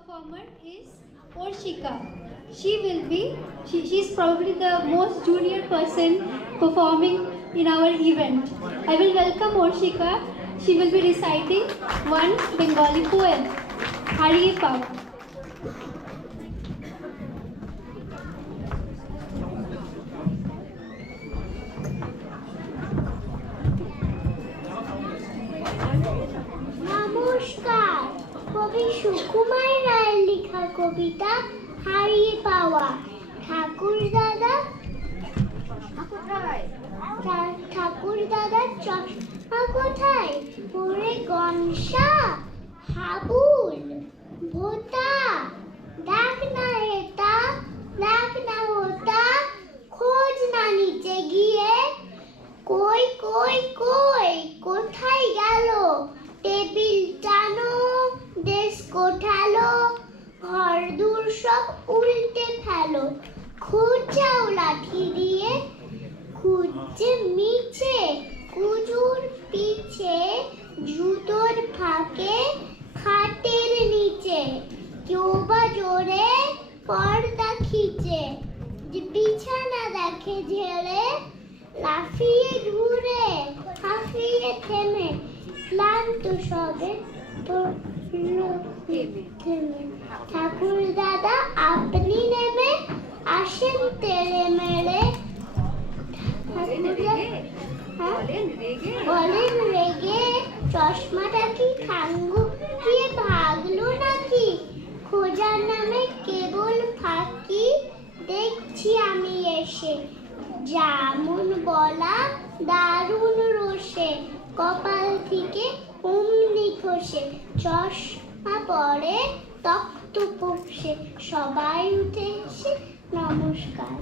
performer is Orshika. She's probably the most junior person performing in our event. I will welcome Orshika. She will be reciting one Bengali poem, Hariye Pawa. নমস্কার, কবি সুকুমার রায়ের লেখা কবিতা হারিয়ে পাওয়া। ঠাকুর দাদা চশমা কোথায়? পরে গনসা হাবুল ভোতা, ডাক না এটা, ডাক না ওটা, খোঁজ না নিচে গিয়ে, কই কই কই কোথায় গেল? টেবিল টানো, ডেস্ক ওঠালো, ঘর দূর সব উল্টে ফেলো, খোঁজাও লাঠি দিয়ে, খুঁজছে মিছে কুজুর পিছে, জুতোর ফাঁকে, খাটের নিচে, কেউ বা জোরে পর্দা খিচে, বিছানা দেখে ঝেড়ে, লাফিয়ে ঘুরে, হাঁফিয়ে থেমে, ক্লান্ত সবে থেমে। ঠাকুর দাদা আপনি নেমে আসেন তেড়ে মেরে, বলেন রেগে, চশমাটা কি ঠাঙ্গু দিয়ে ভাগলো নাকি? খোঁজার নামে কেবল ফাঁকি দেখছি আমি এসে, যেমন বলা দারুণ রোষে, কপাল থেকে অমনি খসে, চশমা পরে তক্ত পড়ছে, সবাই উঠে এসে নমস্কার।